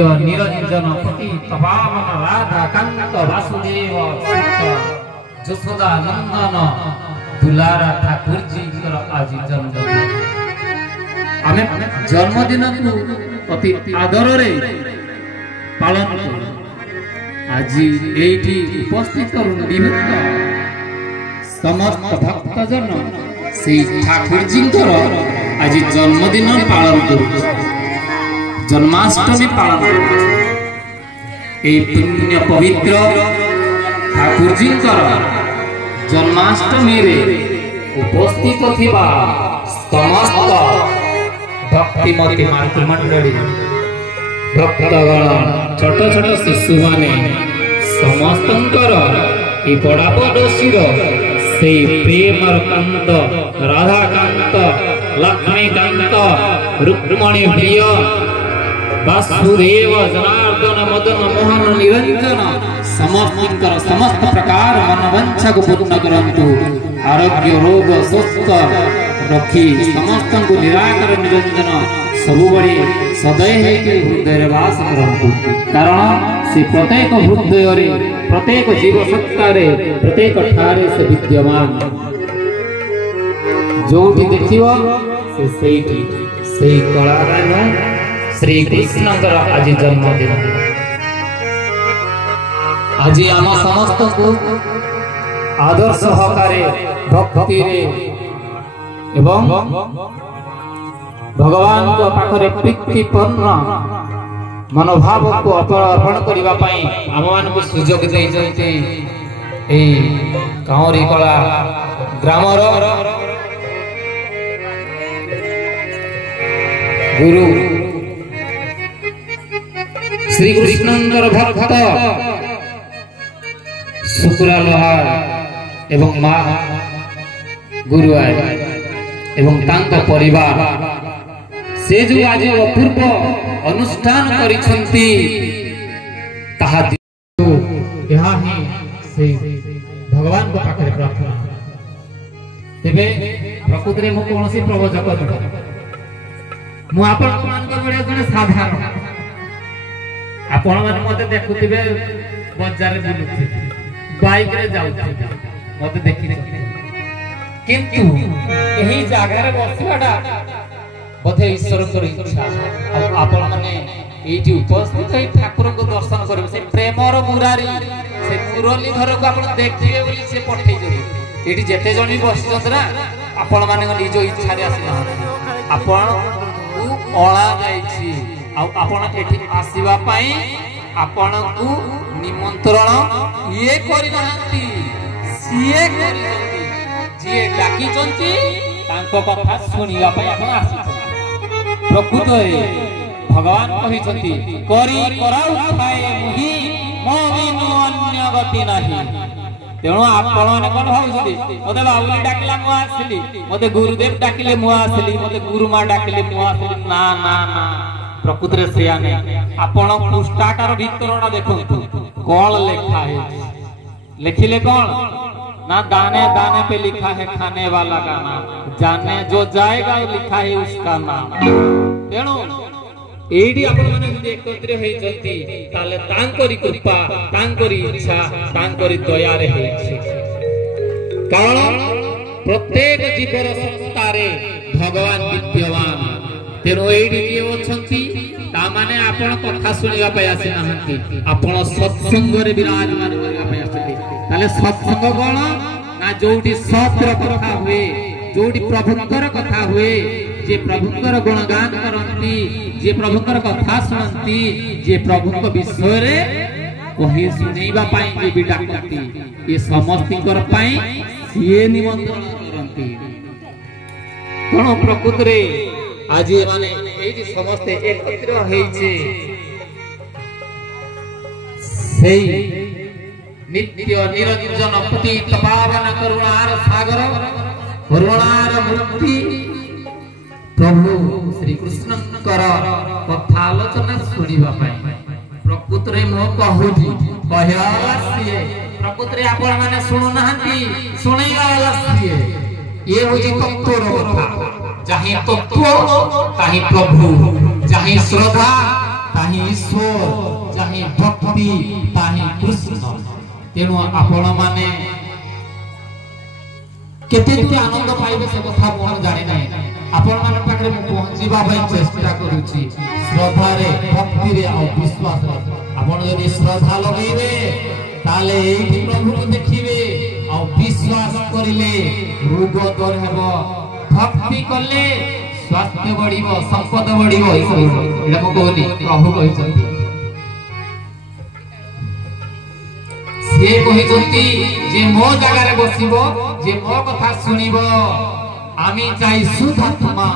नित्य निरंजन पतित पावन राधा कांत वासुदेव जसोदा नंदन दुलारा ठाकुर जी आज जन्मदिन आमे जन्मदिन को अति आदर रे पालन करू। आज एठी उपस्थित निमित्त समस्त भक्तजन से ठाकुर जी आज जन्मदिन पालन करू, जन्माष्टमी पालन करू। ए पुण्य पवित्र ठाकुर जी जन्माष्टमी रे उपस्थित थिबा समस्त भक्तिमती मातृमंडली भक्तगण छोट छोट शिशु माने समस्तंकर ए बड़ा पड़ोशीर से प्रेमर कांत राधाकांत लक्ष्मीकांत रुक्मणी प्रिय वासुदेव जनार्दन मदन मोहन निरंजन समस्तिंकर समस्त प्रकार मनवंछा को पूर्ण करंतु आरोग्य रोग स्वस्थ रखी समस्त को निराकर निरंजन सबुबड़ी सदैव हृदय वास करंतु। कारण से प्रत्येक हृदय रे प्रत्येक जीव सत्ता रे प्रत्येक ठारे से विद्यमान जो भी देखियो से सेठी से कलाकार श्री कृष्ण आज जन्मदिन। आज आम समस्त को आदर सहकारे भक्ति रे एवं भगवान को पाखरे प्रीतिपूर्ण मनोभाव को अर्पण करबा पई आम मान को सुजोग दे जते ए कांवरी कला ग्रामर गुरु श्री कृष्णंकर भक्त शुक्ला लोहार एवं मां गुरु आए एवं तांका परिवार से जो आज अपूर्व अनुष्ठान करिसंती ताहा यहा ही से भगवान को पाखरे प्रार्थना तेबे प्रकृति रे मु कोनसी प्रवचक मु आपन मान को बडे जने साधारण आपण माने मते देखुतिबे बाजार रे बुलुथि बाइक रे जाउथि मते देखि किंतु यही जगह रे बसिबाडा बोधे ईश्वर को इच्छा आपण माने एठी उपस्थित है ठाकुर को दर्शन करबे से प्रेमर मुरारी से मुरली घर को आपण देखिबे बोली से पठै जबे एठी जेते जणी बसिछत ना आपण माने निज इच्छा रे आसी ना आपण को ओळा जाईछि आ आपण एठी आसीबा पई आपण को निमंत्रण ये करि नांती सीए करि जी डाकी चंती तांको कथा सुनिबा पई आपण आसी। प्रकृत भगवान कहिसंती करी कराउ खाए मुही मो बिनु अन्य गति नाही। तेणु आपण माने कोन भाउछथि मते बाबुली डाकिला मु आसिली मते गुरुदेव डाकिले मु आसिली मते गुरुमा डाकिले मु आसिली ना ना ना प्रकृत रे सेया नै। आपण पुस्तकार भीतरडा देखंतु कोन लेखा है लिखिले कोन ना दाने दाने पे लिखा है खाने वाला का नाम जाने जो जाएगा लिखा है उसका नाम। तेणु एडी आपण माने जे एकत्रित होई जंती ताले तांकरी कृपा तांकरी इच्छा तांकरी दया रे होई कारण प्रत्येक जीवर सत्ता रे भगवान विद्यमान। तेणु एडी जे अछंती ता माने आपण कथा सुनिबा पय आसी नाहंती आपण सत्संग रे विराजमान करबा पय आसी। ताले सत्संग कोन ना जोटी सत्र कथा हुए जोटी प्रभुंकर कथा हुए जे प्रभुंकर गुणगान करंती जे प्रभुंकर कथा सुनंती जे प्रभुंक विषय रे कहि सुनैबा पई जे भी डाकंती ए समस्तिकर पई सिए निमंत्रण करंती। कोन प्रकृति रे आज माने एई जे समस्त एकत्रित होइछे सेई नित्य निरंजन पतित पावन करुणार सागर करुणार मूर्ति प्रभु श्री कृष्णकर कथा आलोचना सुनिबा पई प्रकृत रे मो कहूजी कहला सिए प्रकृत रे आपण माने सुनु नाहंती सुनैला वाला सिए ये होजी तत्व कथा जाहि तत्व ताहि प्रभु जाहि श्रद्धा ताही ईश्वर जही भक्ति ताही कृष्ण तेणु आपण माने केते केते आनंद पाइबे से कथा मोहन जानि नै आपण माने पाखरे मु पहुंचीबा भाई चेष्टा करूची श्रद्धा रे भक्ति रे और विश्वास रे आपण जदि श्रद्धा लगेबे ताले एही प्रभु को देखिबे और विश्वास करिले रोग दूर हेबो भक्ति करले स्वास्थ्य बढ़िबो संपद बढ़िबो एटा मो कहनी प्रभु कहि छथि से कहि छथि जे मो जगह रे बसिबो जे मो कथा सुनिबो आमी चाहि शुद्ध आत्मा